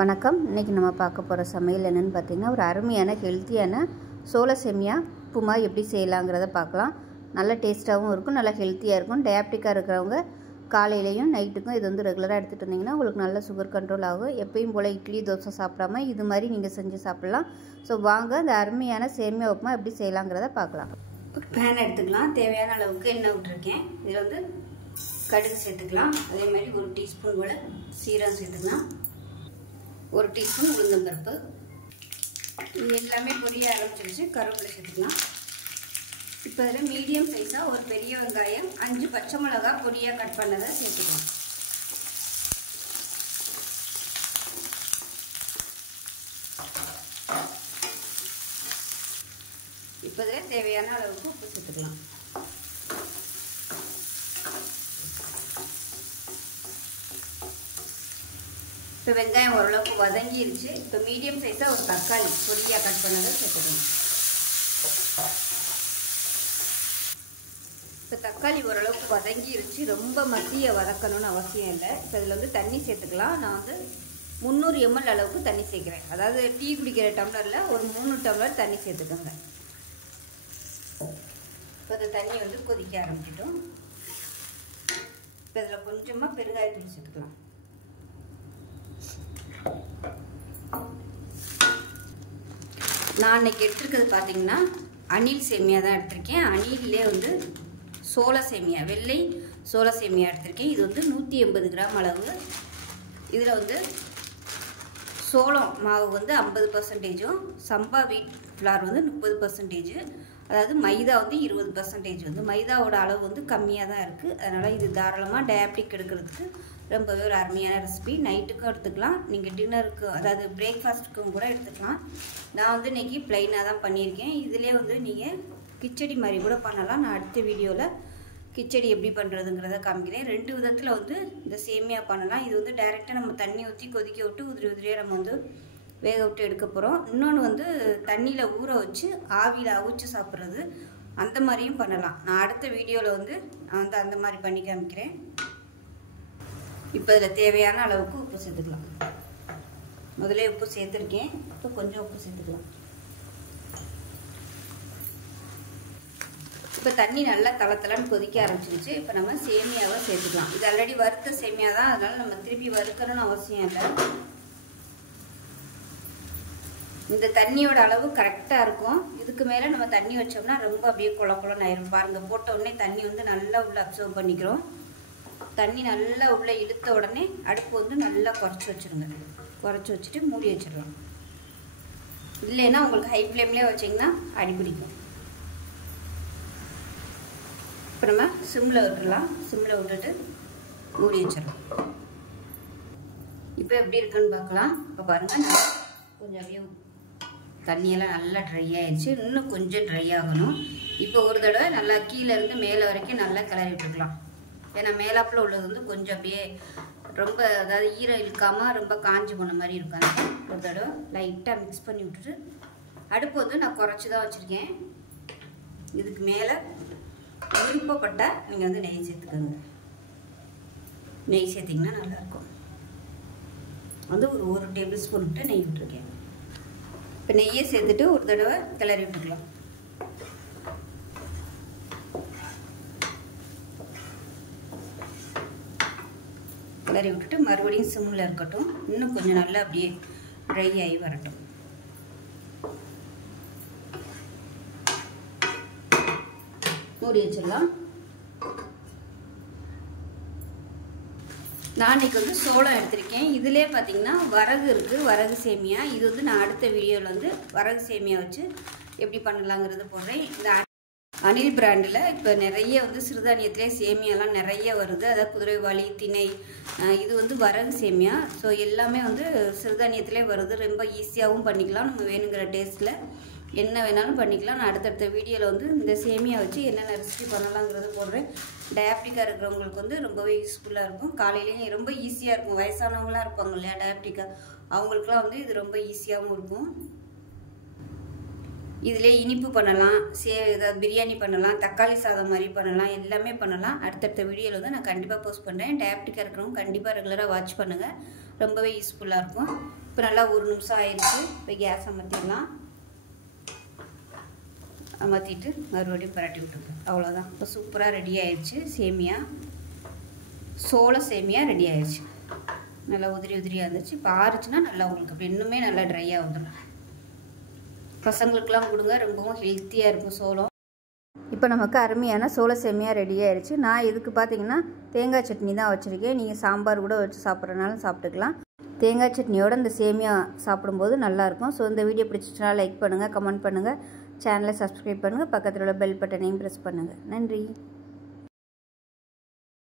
வணக்கம். இன்றைக்கி நம்ம பார்க்க போகிற சமையல் என்னென்னு பார்த்திங்கன்னா, ஒரு அருமையான ஹெல்த்தியான சோள சேமியா உப்புமா எப்படி செய்யலாங்கிறத பார்க்கலாம். நல்ல டேஸ்ட்டாகவும் இருக்கும், நல்லா ஹெல்த்தியாக இருக்கும். டயாபெட்டிக்காக இருக்கிறவங்க காலையிலையும் நைட்டுக்கும் இது வந்து ரெகுலராக எடுத்துகிட்டு வந்தீங்கன்னா உங்களுக்கு நல்ல சுகர் கண்ட்ரோல் ஆகும். எப்பயும் போல் இட்லி தோசை சாப்பிடாம இது மாதிரி நீங்கள் செஞ்சு சாப்பிட்லாம். ஸோ வாங்க இந்த அருமையான சேமியா உப்புமா எப்படி செய்யலாங்கிறத பார்க்கலாம். ஒரு பேன் எடுத்துக்கலாம். தேவையான அளவுக்கு எண்ணெய் விட்டுருக்கேன். இதில் வந்து கடுகு சேர்த்துக்கலாம். அதே மாதிரி ஒரு டீஸ்பூன் போல் சீரகம் சேர்த்துக்கலாம். ஒரு டீஸ்பூன் உளுந்தம்பருப்பு. இது எல்லாமே பொரிய ஆரம்பிச்சிருச்சு. கருவேப்பிலை சேர்த்துக்கலாம். இப்போ இதில் மீடியம் சைஸாக ஒரு பெரிய வெங்காயம், 5 பச்சை மிளகா பொடியாக கட் பண்ணதை சேர்த்துக்கலாம். இப்போ இதில் தேவையான அளவுக்கு உப்பு சேர்த்துக்கலாம். இப்போ வெங்காயம் ஓரளவுக்கு வதங்கிருச்சு. இப்போ மீடியம் சைஸாக ஒரு தக்காளி பொடியாக கட் பண்ணதை சேர்த்துக்கணும். இப்போ தக்காளி ஓரளவுக்கு வதங்கிருச்சு. ரொம்ப மசிய வதக்கணும்னு அவசியம் இல்லை. இப்போ இதில் வந்து தண்ணி சேர்த்துக்கலாம். நான் வந்து 300 ml அளவுக்கு தண்ணி சேர்க்குறேன். அதாவது டீ குடிக்கிற டம்ளரில் ஒரு 3 டம்ளர் தண்ணி சேர்த்துக்கோங்க. இப்போ இந்த தண்ணி வந்து கொதிக்க ஆரம்பிச்சிட்டோம். இப்போ இதில் கொஞ்சமாக பெருங்காயத்தூள் சேர்த்துக்கலாம். நான் இன்னைக்கு எடுத்துருக்கிறது பார்த்தீங்கன்னா அணில் சேமியா தான் எடுத்திருக்கேன். அணிலே வந்து சோள சேமியா, வெள்ளை சோள சேமியா எடுத்திருக்கேன். இது வந்து 180 கிராம் அளவு. இதில் வந்து சோளம் மாவு வந்து 50%, சம்பா வீட் ஃப்ளார் வந்து 30%, அதாவது மைதா வந்து 20%. வந்து மைதாவோட அளவு வந்து கம்மியாக தான் இருக்குது. அதனால் இது தாராளமாக டயாபெட்டிக் எடுக்கிறதுக்கு ரொம்பவே ஒரு அருமையான ரெசிபி. நைட்டுக்கும் எடுத்துக்கலாம், நீங்கள் டின்னருக்கு அதாவது பிரேக்ஃபாஸ்ட்டுக்கும் கூட எடுத்துக்கலாம். நான் வந்து இன்றைக்கி ப்ளைனாக தான் பண்ணியிருக்கேன். இதிலே வந்து நீங்கள் கிச்சடி மாதிரி கூட பண்ணலாம். நான் அடுத்த வீடியோவில் கிச்சடி எப்படி பண்ணுறதுங்கிறத காமிக்கிறேன். 2 விதத்தில் வந்து இந்த சேமியா பண்ணலாம். இது வந்து டைரெக்டாக நம்ம தண்ணி ஊற்றி கொதிக்க விட்டு உதிரியாக நம்ம வந்து வேக விட்டு எடுக்க போகிறோம். இன்னொன்று வந்து தண்ணியில் ஊற வச்சு ஆவியில் அவிச்சு சாப்பிட்றது, அந்த மாதிரியும் பண்ணலாம். நான் அடுத்த வீடியோவில் வந்து நான் வந்து அந்த மாதிரி பண்ணி காமிக்கிறேன். இப்போ இதில் தேவையான அளவுக்கு உப்பு சேர்த்துக்கலாம். முதல்ல உப்பு சேர்த்துருக்கேன். இப்போ கொஞ்சம் உப்பு சேர்த்துக்கலாம். இப்போ தண்ணி நல்லா தளத்தலன்னு கொதிக்க ஆரம்பிச்சிருச்சு. இப்போ நம்ம சேமியாவை சேர்த்துக்கலாம். இது ஆல்ரெடி வறுத்த சேமியா தான், அதனால் நம்ம திருப்பி வறுக்கணும்னு அவசியம் இல்லை. இந்த தண்ணியோட அளவு கரெக்டாக இருக்கும். இதுக்கு மேலே நம்ம தண்ணி வச்சோம்னா ரொம்ப அப்படியே குளக்குளன்னு ஆயிரும். பாருங்கள், போட்ட உடனே தண்ணி வந்து நல்லா உள்ளே அப்சர்வ் பண்ணிக்கிறோம். தண்ணி நல்லா உள்ளே இழுத்த உடனே அடுப்பு வந்து நல்லா குறைச்சி வச்சுருங்க. குறைச்சி வச்சுட்டு மூடி வச்சிடலாம். இல்லைன்னா உங்களுக்கு ஹை ஃப்ளேம்லேயே வச்சிங்கன்னா அடிப்பிடிக்கும். இப்போ நம்ம சிம்மில் விட்டுடலாம். சிம்மில் விட்டுட்டு மூடி வச்சிடலாம். இப்போ எப்படி இருக்குன்னு பார்க்கலாம். இப்போ பாருங்கள், கொஞ்சம் அப்படியே தண்ணியெல்லாம் நல்லா ட்ரை ஆயிடுச்சு. இன்னும் கொஞ்சம் ட்ரை ஆகணும். இப்போ ஒரு தடவை நல்லா கீழேருந்து மேலே வரைக்கும் நல்லா கிளறி விட்டுருக்கலாம். ஏன்னா மேலாப்பில் உள்ளது வந்து கொஞ்சம் அப்படியே ரொம்ப அதாவது ஈரம் இழுக்காமல் ரொம்ப காஞ்சி போன மாதிரி இருக்காங்க. ஒரு தடவை லைட்டாக மிக்ஸ் பண்ணி விட்டுட்டு அடுப்பு வந்து நான் குறைச்சி தான் வச்சுருக்கேன். இதுக்கு மேலே விருப்பப்பட்டால் நீங்கள் வந்து நெய் சேர்த்துக்கோங்க. நெய் சேர்த்திங்கன்னா நல்லாயிருக்கும். வந்து ஒரு டேபிள் ஸ்பூன் விட்டு நெய் விட்டுருக்கேன். இப்போ நெய்யை சேர்த்துட்டு ஒரு தடவை கிளறி விட்டுக்கலாம். கிளறி விட்டுட்டு மறுபடியும் சிம்மில் இருக்கட்டும். இன்னும் கொஞ்சம் நல்லா அப்படியே ட்ரை ஆகி வரட்டும். மூடி வச்சிடலாம். நான் இன்றைக்கி வந்து சோளம் எடுத்திருக்கேன். இதிலே பார்த்தீங்கன்னா வரகு இருக்குது, வரகு சேமியா. இது வந்து நான் அடுத்த வீடியோவில் வந்து வரகு சேமியா வச்சு எப்படி பண்ணலாங்கிறது போடுறேன். இந்த அணில் பிராண்டில் இப்போ நிறைய வந்து சிறுதானியத்திலே சேமியாலாம் நிறைய வருது. அதாவது குதிரைவாளி, திணை, இது வந்து வரகு சேமியா. ஸோ எல்லாமே வந்து சிறுதானியத்திலே வருது. ரொம்ப ஈஸியாகவும் பண்ணிக்கலாம். நம்ம வேணுங்கிற டேஸ்ட்டில் என்ன வேணாலும் பண்ணிக்கலாம். நான் அடுத்தடுத்த வீடியோவில் வந்து இந்த சேமியா வச்சு என்னென்ன ரெசிபி பண்ணலாங்கிறது போடுறேன். டயாபெட்டிக்காக இருக்கிறவங்களுக்கு வந்து ரொம்பவே யூஸ்ஃபுல்லாக இருக்கும். காலையிலேயும் ரொம்ப ஈஸியாக இருக்கும். வயசானவங்களாம் இருப்பாங்க இல்லையா டயாபெட்டிக்காக, அவங்களுக்குலாம் வந்து இது ரொம்ப ஈஸியாகவும் இருக்கும். இதிலே இனிப்பு பண்ணலாம், ஏதாவது பிரியாணி பண்ணலாம், தக்காளி சாதம் மாதிரி பண்ணலாம், எல்லாமே பண்ணலாம். அடுத்தடுத்த வீடியோவில் வந்து நான் கண்டிப்பாக போஸ்ட் பண்ணுறேன். டயாபெட்டிக்காக இருக்கிறவங்க கண்டிப்பாக ரெகுலராக வாட்ச் பண்ணுங்கள். ரொம்பவே யூஸ்ஃபுல்லாக இருக்கும். இப்போ நல்லா 1 நிமிஷம் ஆயிடுச்சு. இப்போ கேஸ் அமர்த்திடலாம். அமர்த்திட்டு மறுபடியும் பரட்டி விட்டுருங்க. அவ்வளோதான். இப்போ சூப்பராக ரெடி ஆயிடுச்சு. சேமியா சோள சேமியா ரெடி ஆயிடுச்சு. நல்லா உதிரி உதிரியாக இருந்துச்சு. இப்போ ஆறுச்சுன்னா நல்லா உங்களுக்கு அப்படி இன்னுமே நல்லா ட்ரையாக வந்துடும். பசங்களுக்கெல்லாம் கொடுங்க, ரொம்பவும் ஹெல்த்தியாக இருக்கும் சோளம். இப்போ நமக்கு அருமையான சோள சேமியா ரெடி ஆயிடுச்சு. நான் இதுக்கு பார்த்தீங்கன்னா தேங்காய் சட்னி தான் வச்சுருக்கேன். நீங்கள் சாம்பார் கூட வச்சு சாப்பிட்றதுனாலும் சாப்பிட்டுக்கலாம். தேங்காய் சட்னியோட இந்த சேமியா சாப்பிடும்போது நல்லாயிருக்கும். ஸோ இந்த வீடியோ பிடிச்சிச்சுன்னா லைக் பண்ணுங்கள், கமெண்ட் பண்ணுங்கள், சேனலை சப்ஸ்கிரைப் பண்ணுங்கள், பக்கத்தில் உள்ள பெல் பட்டனையும் ப்ரெஸ் பண்ணுங்கள். நன்றி.